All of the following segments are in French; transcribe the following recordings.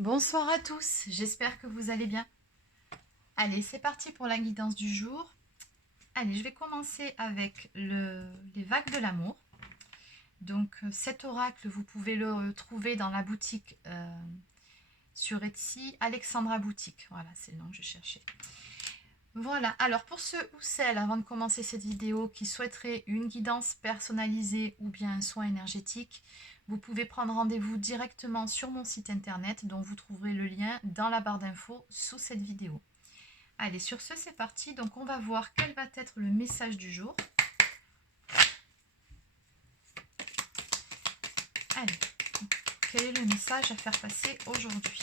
Bonsoir à tous, j'espère que vous allez bien. Allez, c'est parti pour la guidance du jour. Allez, je vais commencer avec les vagues de l'amour. Donc cet oracle, vous pouvez le trouver dans la boutique sur Etsy, Alexandra Boutique. Voilà, c'est le nom que je cherchais. Voilà, alors pour ceux ou celles, avant de commencer cette vidéo, qui souhaiteraient une guidance personnalisée ou bien un soin énergétique, vous pouvez prendre rendez-vous directement sur mon site internet dont vous trouverez le lien dans la barre d'infos sous cette vidéo. Allez, sur ce, c'est parti. Donc on va voir quel va être le message du jour. Allez, quel est le message à faire passer aujourd'hui?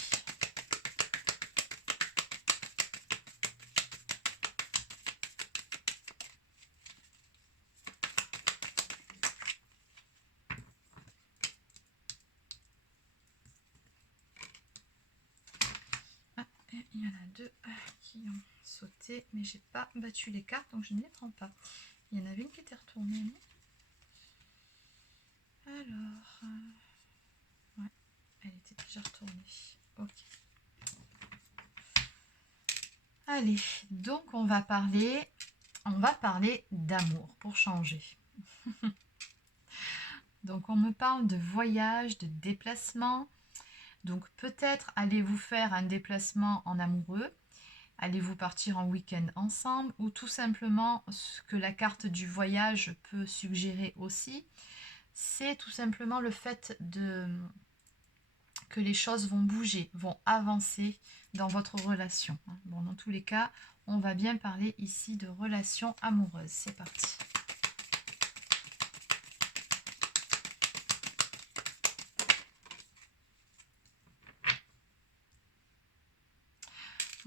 Ah, il y en a deux qui ont sauté, mais j'ai pas battu les cartes, donc je ne les prends pas. Il y en avait une qui était retournée, non? Alors, ouais, elle était déjà retournée. Ok. Allez, donc on va parler d'amour pour changer. Donc on me parle de voyage, de déplacement. Donc peut-être allez-vous faire un déplacement en amoureux, allez-vous partir en week-end ensemble, ou tout simplement ce que la carte du voyage peut suggérer aussi, c'est tout simplement le fait que les choses vont bouger, vont avancer dans votre relation. Bon, dans tous les cas, on va bien parler ici de relations amoureuses. C'est parti.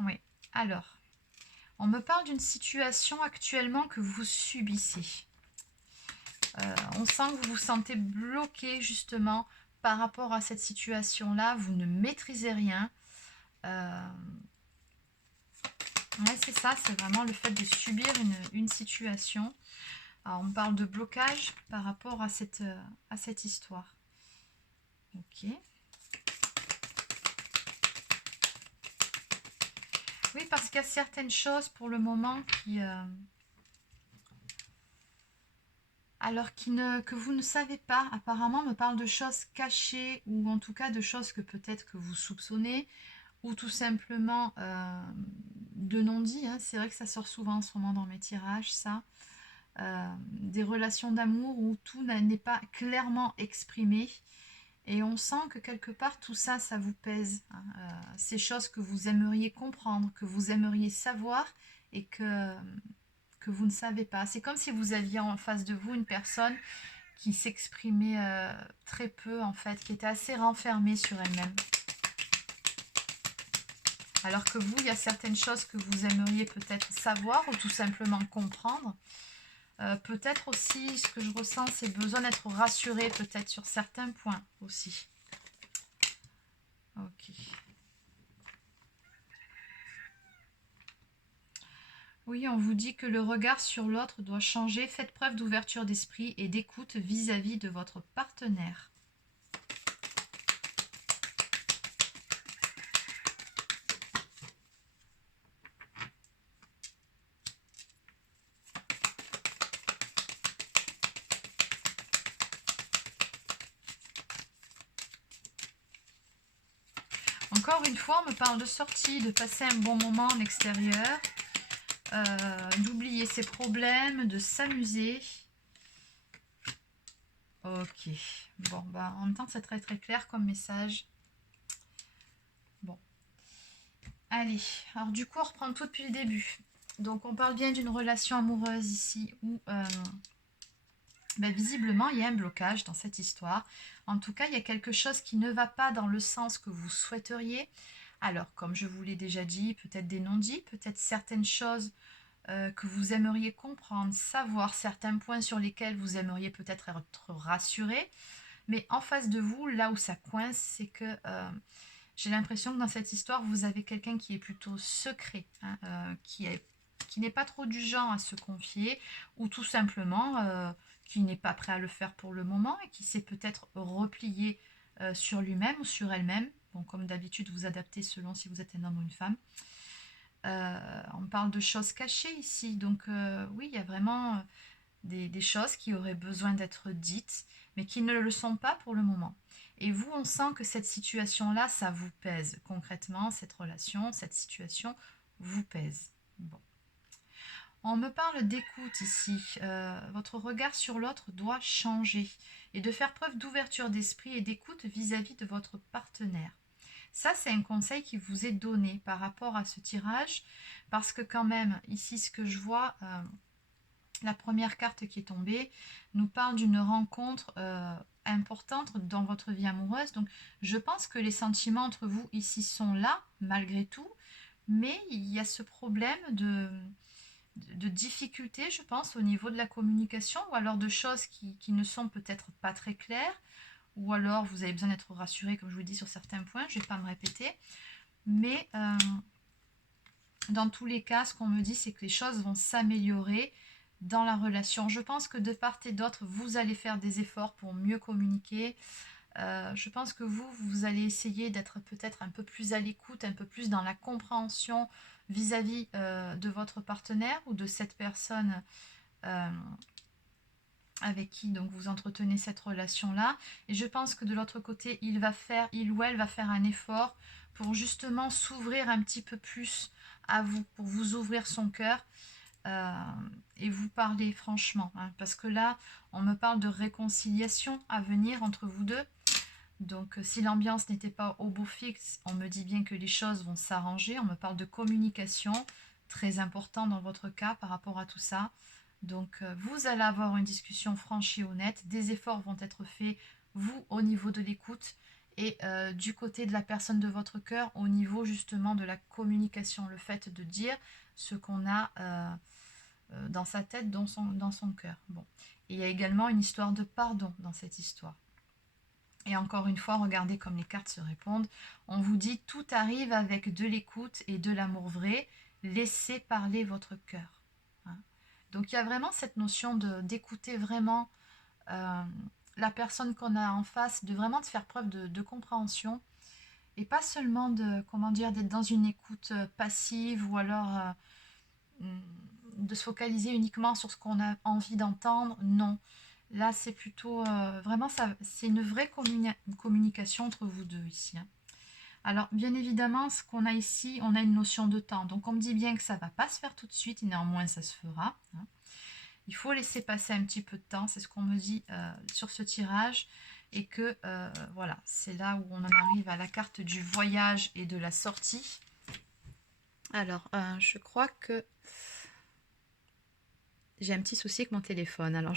Oui, alors, on me parle d'une situation actuellement que vous subissez. On sent que vous vous sentez bloqué justement par rapport à cette situation-là. Vous ne maîtrisez rien. Ouais, c'est ça, c'est vraiment le fait de subir une situation. Alors, on parle de blocage par rapport à cette histoire. Ok. Oui, parce qu'il y a certaines choses pour le moment que vous ne savez pas. Apparemment, on me parle de choses cachées ou en tout cas de choses que peut-être que vous soupçonnez ou tout simplement de non-dits. Hein. C'est vrai que ça sort souvent en ce moment dans mes tirages, ça. Des relations d'amour où tout n'est pas clairement exprimé. Et on sent que quelque part tout ça, ça vous pèse. Hein. Ces choses que vous aimeriez comprendre, que vous aimeriez savoir et que vous ne savez pas. C'est comme si vous aviez en face de vous une personne qui s'exprimait très peu en fait, qui était assez renfermée sur elle-même. Alors que vous, il y a certaines choses que vous aimeriez peut-être savoir ou tout simplement comprendre. Peut-être aussi, ce que je ressens, c'est le besoin d'être rassuré peut-être sur certains points aussi. Ok. Oui, on vous dit que le regard sur l'autre doit changer. Faites preuve d'ouverture d'esprit et d'écoute vis-à-vis de votre partenaire. Encore une fois, on me parle de sortie, de passer un bon moment en extérieur, d'oublier ses problèmes, de s'amuser. Ok. Bon, bah, en même temps, c'est très très clair comme message. Bon. Allez, alors du coup, on reprend tout depuis le début. Donc, on parle bien d'une relation amoureuse ici où visiblement, il y a un blocage dans cette histoire. En tout cas, il y a quelque chose qui ne va pas dans le sens que vous souhaiteriez. Alors, comme je vous l'ai déjà dit, peut-être des non-dits, peut-être certaines choses que vous aimeriez comprendre, savoir certains points sur lesquels vous aimeriez peut-être être rassuré. Mais en face de vous, là où ça coince, c'est que j'ai l'impression que dans cette histoire, vous avez quelqu'un qui est plutôt secret, hein, qui n'est pas trop du genre à se confier, ou tout simplement qui n'est pas prêt à le faire pour le moment et qui s'est peut-être replié sur lui-même ou sur elle-même. Bon, comme d'habitude, vous adaptez selon si vous êtes un homme ou une femme. On parle de choses cachées ici. Donc oui, il y a vraiment des choses qui auraient besoin d'être dites, mais qui ne le sont pas pour le moment. Et vous, on sent que cette situation-là, ça vous pèse. Concrètement, cette relation, cette situation vous pèse. Bon. On me parle d'écoute ici. Votre regard sur l'autre doit changer et de faire preuve d'ouverture d'esprit et d'écoute vis-à-vis de votre partenaire. Ça, c'est un conseil qui vous est donné par rapport à ce tirage, parce que quand même, ici, ce que je vois, la première carte qui est tombée nous parle d'une rencontre importante dans votre vie amoureuse. Donc, je pense que les sentiments entre vous ici sont là, malgré tout, mais il y a ce problème de difficulté, je pense, au niveau de la communication, ou alors de choses qui ne sont peut-être pas très claires, ou alors vous avez besoin d'être rassuré, comme je vous dis, sur certains points, je ne vais pas me répéter, mais dans tous les cas, ce qu'on me dit, c'est que les choses vont s'améliorer dans la relation. Je pense que de part et d'autre, vous allez faire des efforts pour mieux communiquer. Je pense que vous allez essayer d'être peut-être un peu plus à l'écoute, un peu plus dans la compréhension vis-à-vis de votre partenaire ou de cette personne avec qui donc vous entretenez cette relation-là. Et je pense que de l'autre côté, il ou elle va faire un effort pour justement s'ouvrir un petit peu plus à vous, pour vous ouvrir son cœur et vous parler franchement. Hein, parce que là, on me parle de réconciliation à venir entre vous deux. Donc, si l'ambiance n'était pas au beau fixe, on me dit bien que les choses vont s'arranger. On me parle de communication, très important dans votre cas par rapport à tout ça. Donc, vous allez avoir une discussion franche et honnête. Des efforts vont être faits, vous, au niveau de l'écoute et du côté de la personne de votre cœur, au niveau justement de la communication. Le fait de dire ce qu'on a dans sa tête, dans son cœur. Bon. Et il y a également une histoire de pardon dans cette histoire. Et encore une fois, regardez comme les cartes se répondent. On vous dit tout arrive avec de l'écoute et de l'amour vrai. Laissez parler votre cœur. Hein. Donc il y a vraiment cette notion d'écouter vraiment la personne qu'on a en face, de vraiment de faire preuve de compréhension et pas seulement d'être dans une écoute passive ou alors de se focaliser uniquement sur ce qu'on a envie d'entendre. Non. Là, c'est plutôt vraiment ça, c'est une vraie communication entre vous deux ici. Hein. Alors, bien évidemment, ce qu'on a ici, on a une notion de temps. Donc, on me dit bien que ça ne va pas se faire tout de suite, et néanmoins, ça se fera. Hein. Il faut laisser passer un petit peu de temps, c'est ce qu'on me dit sur ce tirage. Et que, voilà, c'est là où on en arrive à la carte du voyage et de la sortie. Alors, je crois que j'ai un petit souci avec mon téléphone. Alors,